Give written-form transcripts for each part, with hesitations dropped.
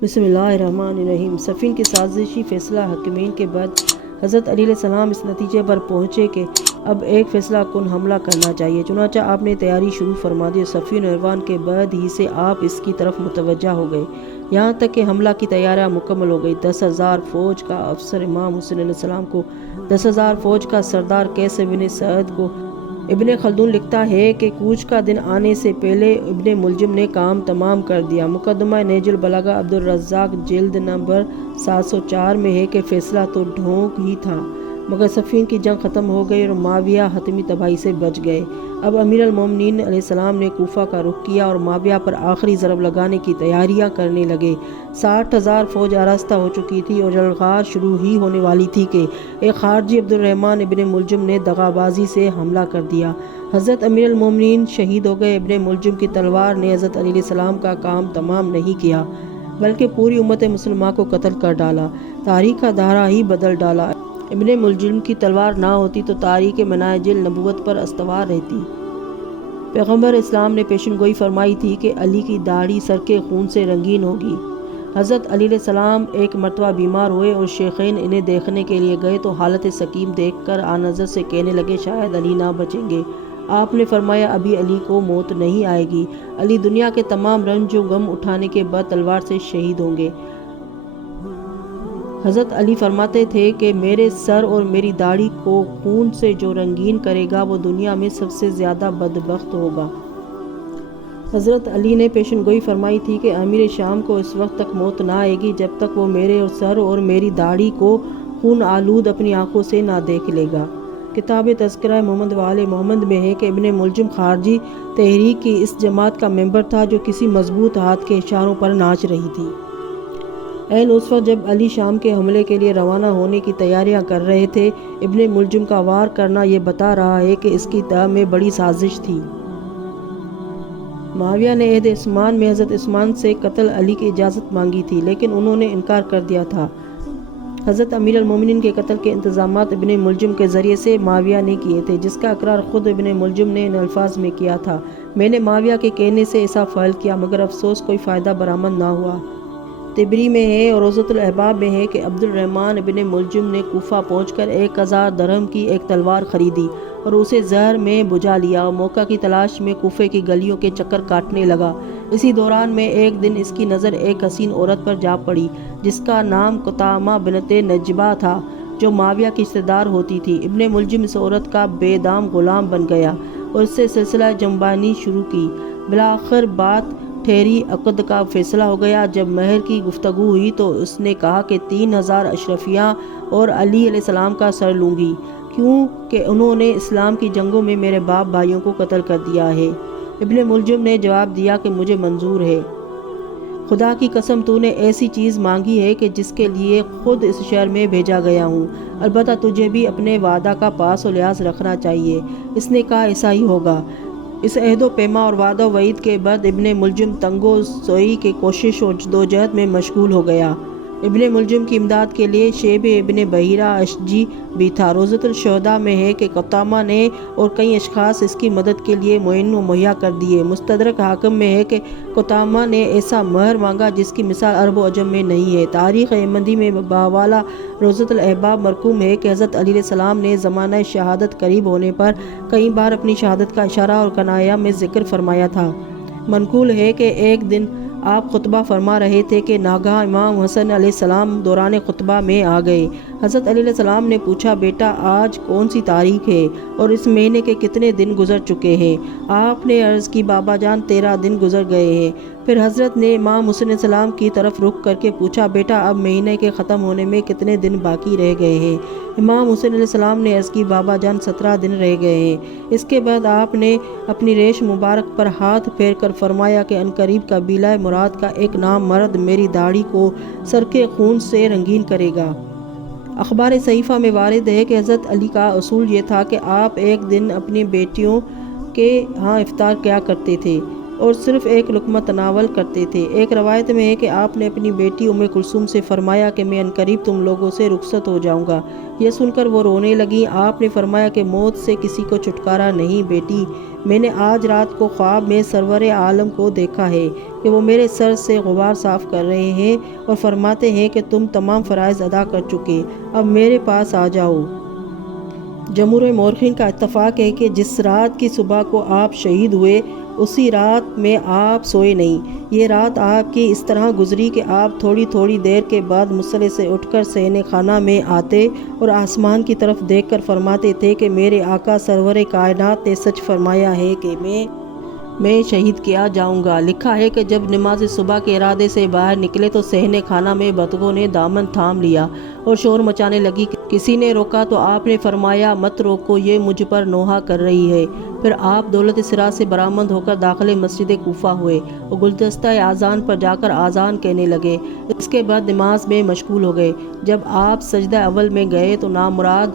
بسم اللہ الرحمن الرحیم۔ صفین کی سازشی فیصلہ حکمین کے بعد حضرت علی علیہ السلام اس نتیجے پر پہنچے کہ اب ایک فیصلہ کن حملہ کرنا چاہیے۔ چنانچہ آپ نے تیاری شروع فرما دی۔ صفین و عروان کے بعد ہی سے آپ اس کی طرف متوجہ ہو گئے، یہاں تک کہ حملہ کی تیاریاں مکمل ہو گئی۔ 10,000 فوج کا افسر امام حسین علیہ السلام کو، 10,000 فوج کا سردار قیس بن سعد کو۔ ابن خلدون لکھتا ہے کہ کوچ کا دن آنے سے پہلے ابن ملجم نے کام تمام کر دیا۔ مقدمہ نہج البلاغہ عبد الرزاق جلد نمبر 704 میں ہے کہ فیصلہ تو ڈھونک ہی تھا، مگر صفین کی جنگ ختم ہو گئی اور معاویہ حتمی تباہی سے بچ گئے۔ اب امیر المومنین علیہ السلام نے کوفہ کا رخ کیا اور معاویہ پر آخری ضرب لگانے کی تیاریاں کرنے لگے۔ 60,000 فوج آراستہ ہو چکی تھی اور جلغار شروع ہی ہونے والی تھی کہ ایک خارجی عبد الرحمن ابن ملجم نے دغابازی سے حملہ کر دیا۔ حضرت امیر المومنین شہید ہو گئے۔ ابن ملجم کی تلوار نے حضرت علی علیہ السلام کا کام تمام نہیں کیا، بلکہ پوری امت مسلمہ کو قتل کر ڈالا، تاریخ کا دھارا ہی بدل ڈالا۔ ابن ملجم کی تلوار نہ ہوتی تو تاریخ مناہج نبوت پر استوار رہتی۔ پیغمبر اسلام نے پیشن گوئی فرمائی تھی کہ علی کی داڑھی سر کے خون سے رنگین ہوگی۔ حضرت علی علیہ السلام ایک مرتبہ بیمار ہوئے اور شیخین انہیں دیکھنے کے لیے گئے تو حالت سقیم دیکھ کر آن حضرت سے کہنے لگے شاید علی نہ بچیں گے۔ آپ نے فرمایا ابھی علی کو موت نہیں آئے گی، علی دنیا کے تمام رنج و غم اٹھانے کے بعد تلوار سے شہید ہوں گے۔ حضرت علی فرماتے تھے کہ میرے سر اور میری داڑھی کو خون سے جو رنگین کرے گا وہ دنیا میں سب سے زیادہ بدبخت ہوگا۔ حضرت علی نے پیشن گوئی فرمائی تھی کہ امیر شام کو اس وقت تک موت نہ آئے گی جب تک وہ میرے سر اور میری داڑھی کو خون آلود اپنی آنکھوں سے نہ دیکھ لے گا۔ کتاب تذکرہ محمد و آل محمد میں ہے کہ ابن ملجم خارجی تحریک کی اس جماعت کا ممبر تھا جو کسی مضبوط ہاتھ کے اشاروں پر ناچ رہی تھی۔ عین اس وقت جب علی شام کے حملے کے لیے روانہ ہونے کی تیاریاں کر رہے تھے، ابن ملجم کا وار کرنا یہ بتا رہا ہے کہ اس کی تہ میں بڑی سازش تھی۔ معاویہ نے عہد عثمان میں حضرت عثمان سے قتل علی کی اجازت مانگی تھی، لیکن انہوں نے انکار کر دیا تھا۔ حضرت امیر المومنین کے قتل کے انتظامات ابن ملجم کے ذریعے سے معاویہ نے کیے تھے، جس کا اقرار خود ابن ملجم نے ان الفاظ میں کیا تھا، میں نے معاویہ کے کہنے سے ایسا فعل کیا مگر افسوس کوئی فائدہ برآمد نہ ہوا۔ تبری میں ہے اور روضۃ الاحباب میں ہے کہ عبد الرحمن ابن ملجم نے کوفہ پہنچ کر 1,000 درہم کی ایک تلوار خریدی اور اسے زہر میں بجھا لیا اور موقع کی تلاش میں کوفے کی گلیوں کے چکر کاٹنے لگا۔ اسی دوران میں ایک دن اس کی نظر ایک حسین عورت پر جا پڑی جس کا نام قطامہ بنت نجبہ تھا، جو معاویہ کی رشتہ دار ہوتی تھی۔ ابن ملجم اس عورت کا بے دام غلام بن گیا اور اس سے سلسلہ جنبانی شروع کی۔ بالآخر بات ٹھہری، عقد کا فیصلہ ہو گیا۔ جب مہر کی گفتگو ہوئی تو اس نے کہا کہ 3,000 اشرفیاں اور علی علیہ السلام کا سر لوں گی، کیوں کہ انہوں نے اسلام کی جنگوں میں میرے باپ بھائیوں کو قتل کر دیا ہے۔ ابن ملجم نے جواب دیا کہ مجھے منظور ہے، خدا کی قسم تو نے ایسی چیز مانگی ہے کہ جس کے لیے خود اس شہر میں بھیجا گیا ہوں، البتہ تجھے بھی اپنے وعدہ کا پاس و لحاظ رکھنا چاہیے۔ اس نے کہا ایسا ہی ہوگا۔ اس عہد و پیما اور وعدہ و وعید کے بعد ابن ملجم تنگ و سوئی کی کوشش و جدوجہد میں مشغول ہو گیا۔ ابن ملجم کی امداد کے لیے شیب ابن بحیرہ اشجعی بھی تھا۔ روضۃ الشہداء میں ہے کہ قطامہ نے اور کئی اشخاص اس کی مدد کے لیے معین و مہیا کر دیے۔ مستدرک حاکم میں ہے کہ قطامہ نے ایسا مہر مانگا جس کی مثال عرب و عجم میں نہیں ہے۔ تاریخ احمدی میں بحوالہ روضۃ الاحباب مرقوم ہے کہ حضرت علی علیہ السلام نے زمانہ شہادت قریب ہونے پر کئی بار اپنی شہادت کا اشارہ اور کنایہ میں ذکر فرمایا تھا۔ منقول ہے کہ ایک دن آپ خطبہ فرما رہے تھے کہ ناگہاں امام حسن علیہ السلام دوران خطبہ میں آ گئے۔ حضرت علی علیہ السلام نے پوچھا بیٹا آج کون سی تاریخ ہے اور اس مہینے کے کتنے دن گزر چکے ہیں؟ آپ نے عرض کی بابا جان 13 دن گزر گئے ہیں۔ پھر حضرت نے امام حسن علیہ السلام کی طرف رخ کر کے پوچھا بیٹا اب مہینے کے ختم ہونے میں کتنے دن باقی رہ گئے ہیں؟ امام حسن علیہ السلام نے عرض کی بابا جان 17 دن رہ گئے ہیں۔ اس کے بعد آپ نے اپنی ریش مبارک پر ہاتھ پھیر کر فرمایا کہ عنقریب قبیلہ مراد کا ایک نام مرد میری داڑھی کو سر کے خون سے رنگین کرے گا۔ اخبار صحیفہ میں وارد ہے کہ حضرت علی کا اصول یہ تھا کہ آپ ایک دن اپنی بیٹیوں کے ہاں افطار کیا کرتے تھے۔ اور صرف ایک لقمہ تناول کرتے تھے۔ ایک روایت میں ہے کہ آپ نے اپنی بیٹی ام کلثوم سے فرمایا کہ میں عنقریب تم لوگوں سے رخصت ہو جاؤں گا۔ یہ سن کر وہ رونے لگیں۔ آپ نے فرمایا کہ موت سے کسی کو چھٹکارا نہیں بیٹی، میں نے آج رات کو خواب میں سرور عالم کو دیکھا ہے کہ وہ میرے سر سے غبار صاف کر رہے ہیں اور فرماتے ہیں کہ تم تمام فرائض ادا کر چکے، اب میرے پاس آ جاؤ۔ جمہور مورخین کا اتفاق ہے کہ جس رات کی صبح کو آپ شہید ہوئے اسی رات میں آپ سوئے نہیں۔ یہ رات آپ کی اس طرح گزری کہ آپ تھوڑی تھوڑی دیر کے بعد مصلے سے اٹھ کر صحن خانہ میں آتے اور آسمان کی طرف دیکھ کر فرماتے تھے کہ میرے آقا سرور کائنات نے سچ فرمایا ہے کہ میں شہید کیا جاؤں گا۔ لکھا ہے کہ جب نماز صبح کے ارادے سے باہر نکلے تو صحن خانہ میں بطخوں نے دامن تھام لیا اور شور مچانے لگی۔ کسی نے روکا تو آپ نے فرمایا مت روکو، یہ مجھ پر نوحہ کر رہی ہے۔ پھر آپ دولت صراط سے برآمد ہو کر داخل مسجد کوفہ ہوئے اور گلدستہ اذان پر جا کر اذان کہنے لگے۔ اس کے بعد نماز میں مشغول ہو گئے۔ جب آپ سجدہ اول میں گئے تو نامراد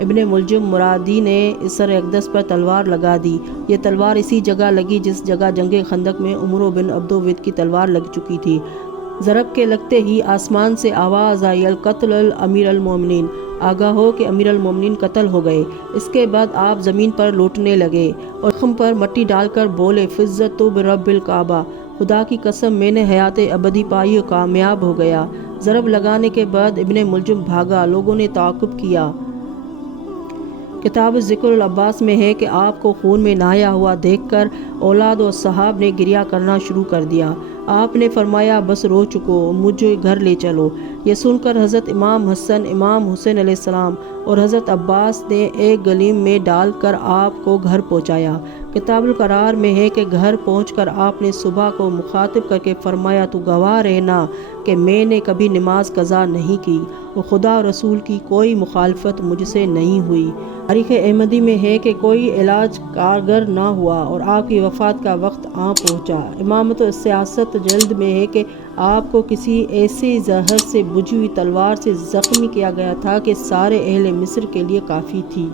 ابن ملجم مرادی نے سر اقدس پر تلوار لگا دی۔ یہ تلوار اسی جگہ لگی جس جگہ جنگ خندق میں عمرو بن عبد ود کی تلوار لگ چکی تھی۔ ضرب کے لگتے ہی آسمان سے آواز آئی القتل امیر المومنین، آگاہ ہو کہ امیر المومنین قتل ہو گئے۔ اس کے بعد آپ زمین پر لوٹنے لگے اور زخم پر مٹی ڈال کر بولے فزت برب الکعبہ، خدا کی قسم میں نے حیات ابدی پائی اور کامیاب ہو گیا۔ ضرب لگانے کے بعد ابن ملجم بھاگا، لوگوں نے تعاقب کیا۔ کتاب ذکر العباس میں ہے کہ آپ کو خون میں نہایا ہوا دیکھ کر اولاد و اصحاب نے گریہ کرنا شروع کر دیا۔ آپ نے فرمایا بس رو چکو، مجھے گھر لے چلو۔ یہ سن کر حضرت امام حسن، امام حسین علیہ السلام اور حضرت عباس نے ایک گلیم میں ڈال کر آپ کو گھر پہنچایا۔ کتاب القرار میں ہے کہ گھر پہنچ کر آپ نے صبح کو مخاطب کر کے فرمایا تو گواہ رہنا کہ میں نے کبھی نماز قضا نہیں کی اور خدا اور رسول کی کوئی مخالفت مجھ سے نہیں ہوئی۔ تاریخ احمدی میں ہے کہ کوئی علاج کارگر نہ ہوا اور آپ کی وفات کا وقت آ پہنچا۔ امامت و سیاست جلد میں ہے کہ آپ کو کسی ایسے زہر سے بجھی ہوئی تلوار سے زخمی کیا گیا تھا کہ سارے اہل مصر کے لیے کافی تھی۔